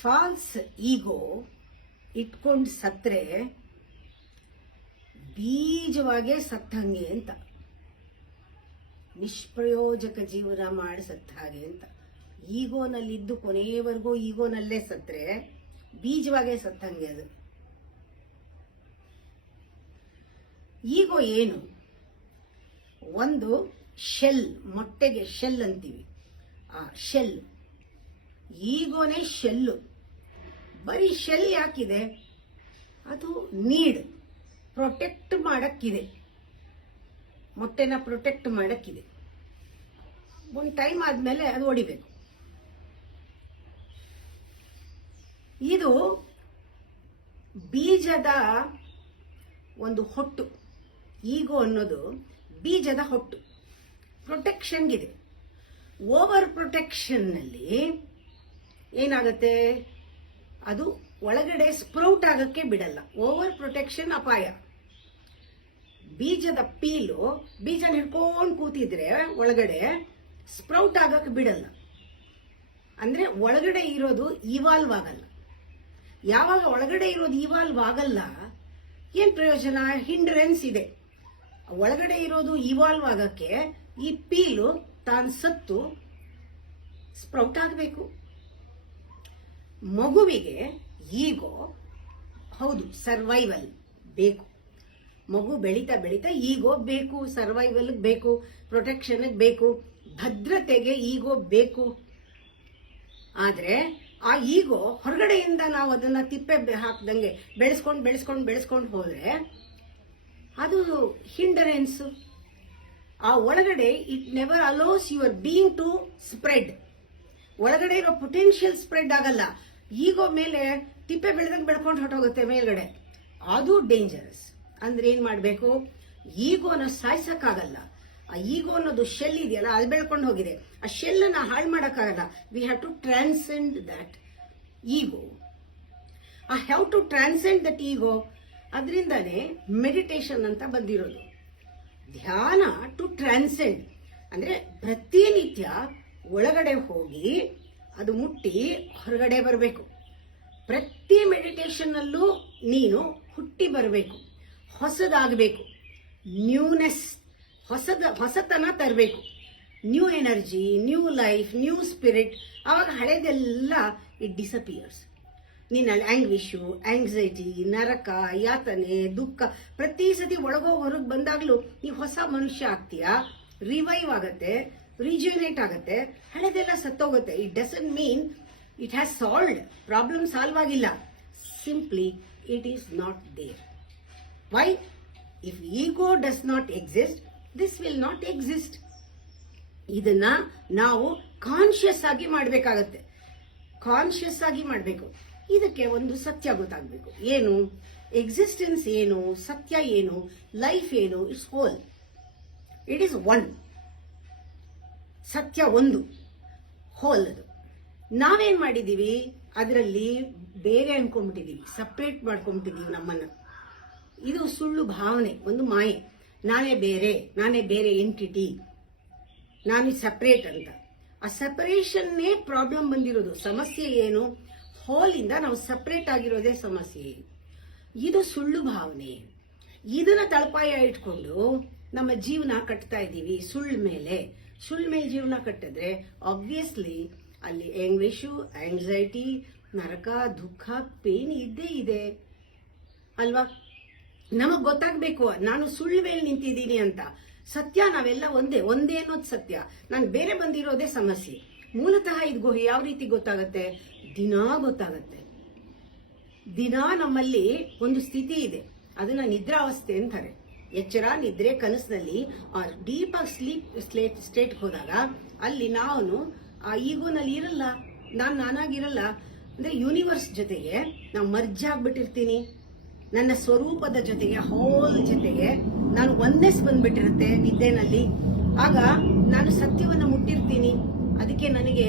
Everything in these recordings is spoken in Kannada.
ಫಾಲ್ಸ್ ಈಗೋ ಇಟ್ಕೊಂಡು ಸತ್ರೆ ಬೀಜವಾಗೇ ಸತ್ತಂಗೆ ಅಂತ, ನಿಷ್ಪ್ರಯೋಜಕ ಜೀವನ ಮಾಡಿ ಸತ್ತ ಹಾಗೆ ಅಂತ. ಈಗೋನಲ್ಲಿದ್ದು ಕೊನೆಯವರೆಗೂ ಈಗೋನಲ್ಲೇ ಸತ್ರೆ ಬೀಜವಾಗೇ ಸತ್ತಂಗೆ. ಅದು ಈಗೋ ಏನು? ಒಂದು ಶೆಲ್, ಮೊಟ್ಟೆಗೆ ಶೆಲ್ ಅಂತೀವಿ, ಆ ಶೆಲ್ ಈಗೋನೇ ಶೆಲ್ಲು. ಬರೀ ಶೆಲ್ ಯಾಕಿದೆ? ಅದು ನೀಡ್ ಪ್ರೊಟೆಕ್ಟ್ ಮಾಡಕ್ಕಿದೆ, ಮೊಟ್ಟೆನ ಪ್ರೊಟೆಕ್ಟ್ ಮಾಡಕ್ಕಿದೆ. ಒಂದು ಟೈಮ್ ಆದ್ಮೇಲೆ ಅದು ಹೊಡಿಬೇಕು. ಇದು ಬೀಜದ ಒಂದು ಹೊಟ್ಟು. ಈಗೋ ಅನ್ನೋದು ಬೀಜದ ಹೊಟ್ಟು, ಪ್ರೊಟೆಕ್ಷನ್ಗಿದೆ. ಓವರ್ ಪ್ರೊಟೆಕ್ಷನ್ನಲ್ಲಿ ಏನಾಗುತ್ತೆ? ಅದು ಒಳಗಡೆ ಸ್ಪ್ರೌಟ್ ಆಗಕ್ಕೆ ಬಿಡಲ್ಲ. ಓವರ್ ಪ್ರೊಟೆಕ್ಷನ್ ಅಪಾಯ. ಬೀಜದ ಪೀಲು ಬೀಜನ ಹಿಡ್ಕೊಂಡು ಕೂತಿದ್ರೆ ಒಳಗಡೆ ಸ್ಪ್ರೌಟ್ ಆಗಕ್ಕೆ ಬಿಡಲ್ಲ. ಅಂದ್ರೆ ಒಳಗಡೆ ಇರೋದು ಇವಾಲ್ವ್ ಆಗಲ್ಲ. ಯಾವಾಗ ಒಳಗಡೆ ಇರೋದು ಇವಾಲ್ವ್ ಆಗಲ್ಲ, ಏನ್ ಪ್ರಯೋಜನ? ಹಿಂಡ್ರೆನ್ಸ್ ಇದೆ. ಒಳಗಡೆ ಇರೋದು ಇವಾಲ್ವ್ ಆಗಕ್ಕೆ ಈ ಪೀಲು ತಾನು ಸತ್ತು ಸ್ಪ್ರೌಟ್ ಆಗಬೇಕು. ಮಗುವಿಗೆ ಈಗೋ ಹೌದು ಸರ್ವೈವಲ್ ಬೇಕು. ಮಗು ಬೆಳೀತಾ ಬೆಳೀತಾ ಈಗೋ ಬೇಕು, ಸರ್ವೈವಲ್ ಬೇಕು, ಪ್ರೊಟೆಕ್ಷನ್ ಬೇಕು, ಭದ್ರತೆಗೆ ಈಗೋ ಬೇಕು. ಆದ್ರೆ ಆ ಈಗೋ ಹೊರಗಡೆಯಿಂದ ನಾವು ಅದನ್ನ ತಿಪ್ಪೆ ಹಾಕ್ದಂಗೆ ಬೆಳೆಸ್ಕೊಂಡು ಹೋದ್ರೆ ಅದು ಹಿಂಡರೆನ್ಸ್. ಆ ಒಳಗಡೆ it never allows your being to spread. ಒಳಗಡೆ ಇರೋ ಪೊಟೆನ್ಶಿಯಲ್ ಸ್ಪ್ರೆಡ್ ಆಗಲ್ಲ. ಈಗೋ ಮೇಲೆ ತಿಪ್ಪೆ ಬೆಳ್ಕೊಂಡು ಹೊರಟೋಗುತ್ತೆ ಮೇಲ್ಗಡೆ. ಅದು ಡೇಂಜರಸ್. ಅಂದ್ರೆ ಏನ್ ಮಾಡ್ಬೇಕು? ಈಗೋನ ಸಾಯ್ಸಕ್ಕಾಗಲ್ಲ. ಆ ಈಗೋ ಅನ್ನೋದು ಶೆಲ್ ಇದೆಯಲ್ಲ, ಅದು ಬೆಳ್ಕೊಂಡು ಹೋಗಿದೆ. ಆ ಶೆಲ್ ಅನ್ನ ಹಾಳು ಮಾಡಕ್ಕಾಗಲ್ಲ. We have to transcend that ego. I have to transcend that ego. ಅದರಿಂದಾನೇ ಮೆಡಿಟೇಷನ್ ಅಂತ ಬಂದಿರೋದು. ಧ್ಯಾನ ಟು ಟ್ರಾನ್ಸೆಂಡ್ ಅಂದ್ರೆ ಪ್ರತಿನಿತ್ಯ ಒಳಗಡೆ ಹೋಗಿ ಅದು ಮುಟ್ಟಿ ಹೊರಗಡೆ ಬರಬೇಕು. ಪ್ರತಿ ಮೆಡಿಟೇಷನ್ ಅಲ್ಲೂ ನೀನು ಹುಟ್ಟಿ ಬರಬೇಕು, ಹೊಸದಾಗಬೇಕು, ನ್ಯೂನೆಸ್, ಹೊಸತನ ತರಬೇಕು, new energy, new life, new spirit. ಆವಾಗ ಹಳೆದೆಲ್ಲ ಇಟ್ ಡಿಸಪಿಯರ್ಸ್. ನಿನ್ನ ಆಂಗ್ವಿಶು, ಆಂಗ್ಸೈಟಿ, ನರಕ, ಯಾತನೆ, ದುಃಖ ಪ್ರತಿ ಸತಿ ಒಳಗೋ ಹೊರಗೆ ಬಂದಾಗ್ಲೂ ನೀವು ಹೊಸ ಮನುಷ್ಯ ಆಗ್ತೀಯಾ, ರಿವೈವ್ ಆಗತ್ತೆ, ರಿಜ್ಯೂನೇಟ್ ಆಗತ್ತೆ, ಹಳೆದೆಲ್ಲ ಸತ್ತೋಗುತ್ತೆ. It doesn't mean it has solved. Problem solve ಆಗಿಲ್ಲ, simply it is not there. Why? If ego does not exist, this will not exist. ಇದನ್ನ ನಾವು ಕಾನ್ಶಿಯಸ್ ಆಗಿ ಮಾಡಬೇಕಾಗತ್ತೆ. ಕಾನ್ಶಿಯಸ್ ಆಗಿ ಮಾಡಬೇಕು. ಇದಕ್ಕೆ ಒಂದು ಸತ್ಯ ಗೊತ್ತಾಗಬೇಕು. ಏನು? ಎಕ್ಸಿಸ್ಟೆನ್ಸ್ ಏನು, ಸತ್ಯ ಏನು, ಲೈಫ್ ಏನು? It's whole, it is one. ಸತ್ಯ ಒಂದು, ಹೋಲ್. ಅದು ನಾವೇನ್ ಮಾಡಿದೀವಿ? ಅದರಲ್ಲಿ ಬೇರೆ ಅನ್ಕೊಂಡ್ಬಿಟ್ಟಿದೀವಿ, ಸಪ್ರೇಟ್ ಮಾಡ್ಕೊಂಡ್ಬಿಟ್ಟಿದೀವಿ ನಮ್ಮನ್ನ. ಇದು ಸುಳ್ಳು ಭಾವನೆ, ಒಂದು ಮಾಯೆ. ನಾನೇ ಬೇರೆ ಎಂಟಿಟಿ, ನಾನು ಸಪ್ರೇಟ್ ಅಂತ. ಆ ಸಪರೇಷನ್ನೇ ಪ್ರಾಬ್ಲಮ್ ಬಂದಿರೋದು. ಸಮಸ್ಯೆ ಏನು? ಹೋಲಿಂದ ನಾವು ಸಪ್ರೇಟ್ ಆಗಿರೋದೇ ಸಮಸ್ಯೆ. ಇದು ಸುಳ್ಳು ಭಾವನೆ. ಇದನ್ನ ತಳಪಾಯ ಇಟ್ಕೊಂಡು ನಮ್ಮ ಜೀವನ ಕಟ್ತಾ ಇದ್ದೀವಿ. ಸುಳ್ಳು ಮೇಲೆ ಜೀವನ ಕಟ್ಟಿದ್ರೆ ಆಬ್ವಿಯಸ್ಲಿ ಅಲ್ಲಿ ಆಂಗ್ವಿಶು, ಆಂಗ್ಸೈಟಿ, ನರಕ, ದುಃಖ, ಪೇನ್ ಇದ್ದೇ ಇದೆ ಅಲ್ವಾ? ನಮಗ್ ಗೊತ್ತಾಗ್ಬೇಕು ನಾನು ಸುಳ್ಳು ಮೇಲೆ ನಿಂತಿದ್ದೀನಿ ಅಂತ. ಸತ್ಯ ನಾವೆಲ್ಲ ಒಂದೇ ಅನ್ನೋದು ಸತ್ಯ. ನಾನು ಬೇರೆ ಬಂದಿರೋದೇ ಸಮಸ್ಯೆ. ಮೂಲತಃ ಇದು ಯಾವ ರೀತಿ ಗೊತ್ತಾಗತ್ತೆ? ದಿನಾ ಗೊತ್ತಾಗತ್ತೆ. ದಿನಾ ನಮ್ಮಲ್ಲಿ ಒಂದು ಸ್ಥಿತಿ ಇದೆ, ಅದನ್ನ ನಿದ್ರಾವಸ್ಥೆ ಅಂತಾರೆ. ಎಚ್ಚರ, ನಿದ್ರೆ, ಕನಸಿನಲ್ಲಿ ಡೀಪ್ ಆಗಿ ಸ್ಲೀಪ್ ಸ್ಟೇಟ್ ಹೋದಾಗ ಅಲ್ಲಿ ನಾನು ಆ ಈಗೋನಲ್ಲಿ ಇರಲ್ಲ, ನಾನಾಗಿರಲ್ಲ. ಅಂದ್ರೆ ಯೂನಿವರ್ಸ್ ಜೊತೆಗೆ ನಾವು ಮರ್ಜ್ ಆಗ್ಬಿಟ್ಟಿರ್ತೀನಿ. ನನ್ನ ಸ್ವರೂಪದ ಜೊತೆಗೆ, ಹೋಲ್ ಜೊತೆಗೆ ನಾನು ಒಂದೆಸ್ ಬಂದ್ಬಿಟ್ಟಿರುತ್ತೆ ನಿದ್ದೆನಲ್ಲಿ. ಆಗ ನಾನು ಸತ್ಯವನ್ನ ಮುಟ್ಟಿರ್ತೀನಿ. ಅದಕ್ಕೆ ನನಗೆ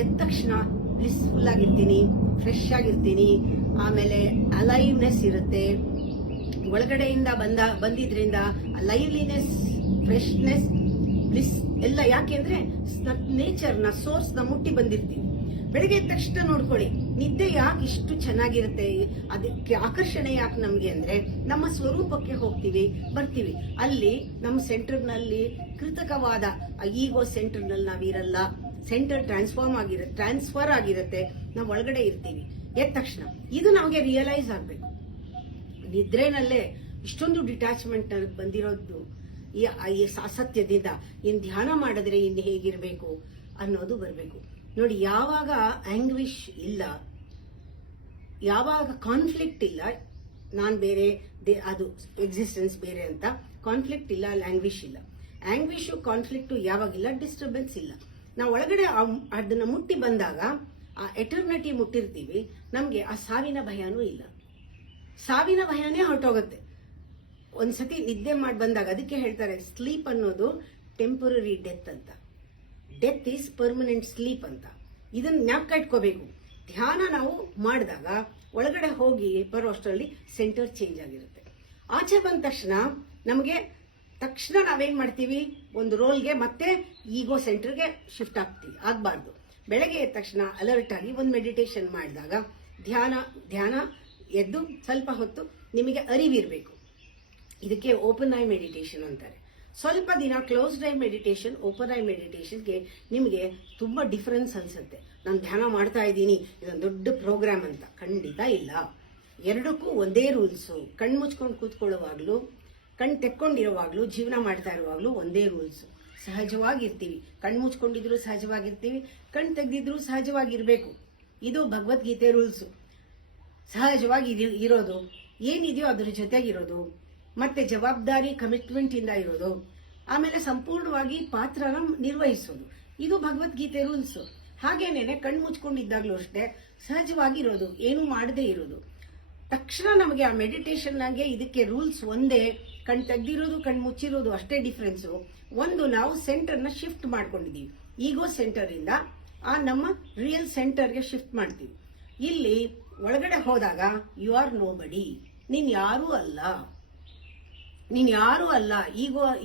ಎದ್ದ ತಕ್ಷಣ ಬ್ಲಿಸ್ಫುಲ್ ಆಗಿರ್ತೀನಿ, ಫ್ರೆಶ್ ಆಗಿರ್ತೀನಿ. ಆಮೇಲೆ ಅಲೈವ್ನೆಸ್ ಇರುತ್ತೆ. ಒಳಗಡೆಯಿಂದ ಬಂದಿದ್ರಿಂದ ಲೈವ್ಲಿನೆಸ್, ಫ್ರೆಶ್ನೆಸ್, ಬ್ಲಿಸ್ ಎಲ್ಲ. ಯಾಕೆಂದ್ರೆ ನೇಚರ್ನ, ಸೋರ್ಸ್ನ ಮುಟ್ಟಿ ಬಂದಿರ್ತೀವಿ. ಬೆಳಿಗ್ಗೆ ಎದ್ದ ತಕ್ಷಣ ನೋಡ್ಕೊಳ್ಳಿ, ನಿದ್ದೆ ಯಾಕೆ ಇಷ್ಟು ಚೆನ್ನಾಗಿರುತ್ತೆ, ಅದಕ್ಕೆ ಆಕರ್ಷಣೆ ಯಾಕೆ ನಮ್ಗೆ ಅಂದ್ರೆ ನಮ್ಮ ಸ್ವರೂಪಕ್ಕೆ ಹೋಗ್ತೀವಿ ಬರ್ತೀವಿ. ಅಲ್ಲಿ ನಮ್ಮ ಸೆಂಟರ್ನಲ್ಲಿ ಕೃತಕವಾದ ಈಗೋ ಸೆಂಟರ್ನಲ್ಲಿ ನಾವಿರಲ್ಲ. ಸೆಂಟರ್ ಟ್ರಾನ್ಸ್ಫರ್ ಆಗಿರುತ್ತೆ, ನಾವು ಒಳಗಡೆ ಇರ್ತೀವಿ ಎದ್ದ ತಕ್ಷಣ. ಇದು ನಮಗೆ ರಿಯಲೈಸ್ ಆಗ್ಬೇಕು. ನಿದ್ರೆನಲ್ಲೇ ಇಷ್ಟೊಂದು ಡಿಟ್ಯಾಚ್ಮೆಂಟ್ ಬಂದಿರೋದು ಈ ಸಾಸತ್ಯದಿಂದ ಇನ್ ಧ್ಯಾನ ಮಾಡಿದ್ರೆ ಇನ್ನು ಹೇಗಿರ್ಬೇಕು ಅನ್ನೋದು ಬರಬೇಕು ನೋಡಿ. ಯಾವಾಗ ಆಂಗ್ವಿಶ್ ಇಲ್ಲ, ಯಾವಾಗ ಕಾನ್ಫ್ಲಿಕ್ಟ್ ಇಲ್ಲ, ನಾನ್ ಬೇರೆ ಅದು ಎಕ್ಸಿಸ್ಟೆನ್ಸ್ ಬೇರೆ ಅಂತ ಕಾನ್ಫ್ಲಿಕ್ಟ್ ಇಲ್ಲ, ಲ್ಯಾಂಗ್ವಿಶ್ ಇಲ್ಲ. ಆಂಗ್ವಿಶು ಕಾನ್ಫ್ಲಿಕ್ಟು ಯಾವಾಗಿಲ್ಲ, ಡಿಸ್ಟರ್ಬೆನ್ಸ್ ಇಲ್ಲ. ನಾವು ಒಳಗಡೆ ಅದನ್ನ ಮುಟ್ಟಿ ಬಂದಾಗ ಆ ಎಟರ್ನಿಟಿ ಮುಟ್ಟಿರ್ತೀವಿ, ನಮ್ಗೆ ಆ ಸಾವಿನ ಭಯನೂ ಇಲ್ಲ. ಸಾವಿನ ಭಯನೇ ಹೊರಟೋಗುತ್ತೆ ಒಂದ್ಸತಿ ನಿದ್ದೆ ಮಾಡಿ ಬಂದಾಗ. ಅದಕ್ಕೆ ಹೇಳ್ತಾರೆ ಸ್ಲೀಪ್ ಅನ್ನೋದು ಟೆಂಪರರಿ ಡೆತ್ ಅಂತ, ಡೆತ್ ಈಸ್ ಪರ್ಮನೆಂಟ್ ಸ್ಲೀಪ್ ಅಂತ. ಇದನ್ನ ಜ್ಞಾಪಕ ಇಟ್ಕೋಬೇಕು. ಧ್ಯಾನ ನಾವು ಮಾಡಿದಾಗ ಒಳಗಡೆ ಹೋಗಿ ಬರೋ ಅಷ್ಟರಲ್ಲಿ ಸೆಂಟರ್ ಚೇಂಜ್ ಆಗಿರುತ್ತೆ. ಆಚೆ ಬಂದ ತಕ್ಷಣ ನಾವೇನ್ ಮಾಡ್ತೀವಿ, ಒಂದು ರೋಲ್ಗೆ ಮತ್ತೆ ಈಗೋ ಸೆಂಟರ್ಗೆ ಶಿಫ್ಟ್ ಆಗ್ತೀವಿ. ಆಗ್ಬಾರ್ದು. ಬೆಳಗ್ಗೆ ಎದ್ದ ತಕ್ಷಣ ಅಲರ್ಟ್ ಆಗಿ ಒಂದು ಮೆಡಿಟೇಷನ್ ಮಾಡಿದಾಗ ಧ್ಯಾನ ಎದ್ದು ಸ್ವಲ್ಪ ಹೊತ್ತು ನಿಮಗೆ ಅರಿವಿರ್ಬೇಕು. ಇದಕ್ಕೆ ಓಪನ್ ಐ ಮೆಡಿಟೇಷನ್ ಅಂತಾರೆ. ಸ್ವಲ್ಪ ದಿನ closed eye meditation, open eye ಮೆಡಿಟೇಷನ್ಗೆ ನಿಮಗೆ ತುಂಬಾ ಡಿಫರೆನ್ಸ್ ಅನ್ಸುತ್ತೆ. ನಾನು ಧ್ಯಾನ ಮಾಡ್ತಾ ಇದ್ದೀನಿ, ಇದೊಂದು ದೊಡ್ಡ ಪ್ರೋಗ್ರಾಮ್ ಅಂತ. ಖಂಡಿತ ಇಲ್ಲ. ಎರಡಕ್ಕೂ ಒಂದೇ ರೂಲ್ಸು. ಕಣ್ಣು ಮುಚ್ಕೊಂಡು ಕೂತ್ಕೊಳ್ಳುವಾಗ್ಲೂ, ಕಣ್ಣು ತೆಕ್ಕೊಂಡಿರುವಾಗ್ಲೂ, ಜೀವನ ಮಾಡ್ತಾ ಇರುವಾಗ್ಲೂ ಒಂದೇ ರೂಲ್ಸ್. ಸಹಜವಾಗಿರ್ತೀವಿ. ಕಣ್ಣು ಮುಚ್ಕೊಂಡಿದ್ರು ಸಹಜವಾಗಿರ್ತೀವಿ, ಕಣ್ಣು ತೆಗೆದಿದ್ರು ಸಹಜವಾಗಿರ್ಬೇಕು. ಇದು ಭಗವದ್ಗೀತೆ ರೂಲ್ಸು. ಸಹಜವಾಗಿ ಇರೋದು, ಏನಿದೆಯೋ ಅದ್ರ ಜೊತೆಗಿರೋದು, ಮತ್ತೆ ಜವಾಬ್ದಾರಿ ಕಮಿಟ್ಮೆಂಟ್ ಇಂದ ಇರೋದು, ಆಮೇಲೆ ಸಂಪೂರ್ಣವಾಗಿ ಪಾತ್ರನ ನಿರ್ವಹಿಸೋದು. ಇದು ಭಗವದ್ಗೀತೆ ರೂಲ್ಸ್. ಹಾಗೇನೇನೆ ಕಣ್ಣು ಮುಚ್ಕೊಂಡಿದ್ದಾಗ್ಲೂ ಅಷ್ಟೇ ಸಹಜವಾಗಿರೋದು, ಏನು ಮಾಡದೇ ಇರೋದು. ತಕ್ಷಣ ನಮಗೆ ಆ ಮೆಡಿಟೇಷನ್ಗೆ ಇದಕ್ಕೆ ರೂಲ್ಸ್ ಒಂದೇ. ಕಣ್ ತೆಗ್ದಿರೋದು ಕಣ್ ಮುಚ್ಚಿರೋದು ಅಷ್ಟೇ ಡಿಫ್ರೆನ್ಸು. ಒಂದು, ನಾವು ಸೆಂಟರ್ನ ಶಿಫ್ಟ್ ಮಾಡ್ಕೊಂಡಿದೀವಿ. ಈಗೋ ಸೆಂಟರ್ ಇಂದ ಆ ನಮ್ಮ ರಿಯಲ್ ಸೆಂಟರ್ಗೆ ಶಿಫ್ಟ್ ಮಾಡ್ತೀವಿ. ಇಲ್ಲಿ ಒಳಗಡೆ ಹೋದಾಗ ಯು ಆರ್ ನೋ ಬಡಿ. ನೀನ್ ಯಾರೂ ಅಲ್ಲ.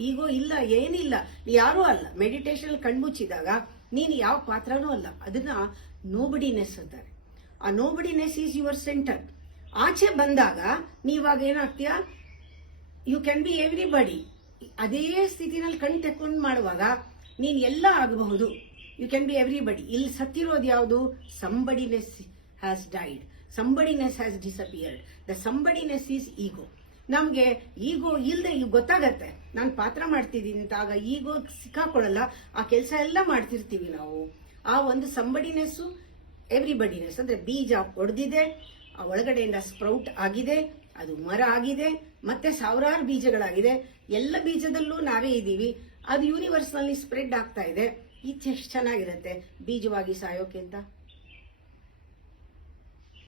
ಈಗೋ ಇಲ್ಲ, ಏನಿಲ್ಲ, ಯಾರೂ ಅಲ್ಲ. ಮೆಡಿಟೇಷನ್ ಕಣ್ಮುಚ್ಚಿದಾಗ ನೀನು ಯಾವ ಪಾತ್ರನೂ ಅಲ್ಲ. ಅದನ್ನ ನೋಬಡಿನೆಸ್ ಅಂತಾರೆ. ಆ ನೋಬಡಿನೆಸ್ ಈಸ್ ಯುವರ್ ಸೆಂಟರ್. ಆಚೆ ಬಂದಾಗ ನೀವಾಗ ಏನಾಗ್ತೀಯ, ಯು ಕ್ಯಾನ್ ಬಿ ಎವ್ರಿಬಡಿ. ಅದೇ ಸ್ಥಿತಿನಲ್ಲಿ ಕಣ್ ತೆಕ್ಕೊಂಡು ಮಾಡುವಾಗ ನೀನ್ ಎಲ್ಲ ಆಗಬಹುದು. You can be everybody. ಇಲ್ಲಿ ಸತ್ತಿರೋದು ಯಾವುದು? Somebodiness has died, somebodiness has disappeared. The somebodiness is ego. ನಮ್ಗೆ ಈಗೋ ಇಲ್ದೆ ಗೊತ್ತಾಗತ್ತೆ ನಾನು ಪಾತ್ರ ಮಾಡ್ತಿದ್ದೀನಿ ಅಂತ. ಆಗ ಈಗೋ ಸಿಕ್ಕಾಕೊಳ್ಳಲ್ಲ. ಆ ಕೆಲಸ ಎಲ್ಲ ಮಾಡ್ತಿರ್ತೀವಿ ನಾವು. ಆ ಒಂದು ಸಂಬಡಿನೆಸ್ಸು ಎವ್ರಿಬಡಿನೆಸ್ ಅಂದ್ರೆ ಬೀಜ ಒಡೆದಿದೆ, ಆ ಒಳಗಡೆಯಿಂದ ಸ್ಪ್ರೌಟ್ ಆಗಿದೆ, ಅದು ಮರ ಆಗಿದೆ, ಮತ್ತೆ ಸಾವಿರಾರು ಬೀಜಗಳಾಗಿದೆ. ಎಲ್ಲ ಬೀಜದಲ್ಲೂ ನಾವೇ ಇದ್ದೀವಿ. ಅದು ಯೂನಿವರ್ಸ್ ನಲ್ಲಿ ಸ್ಪ್ರೆಡ್ ಆಗ್ತಾ ಇದೆ. ಇದು ಎಷ್ಟು ಚೆನ್ನಾಗಿರುತ್ತೆ ಬೀಜವಾಗಿ ಸಾಯೋಕೆ ಅಂತ.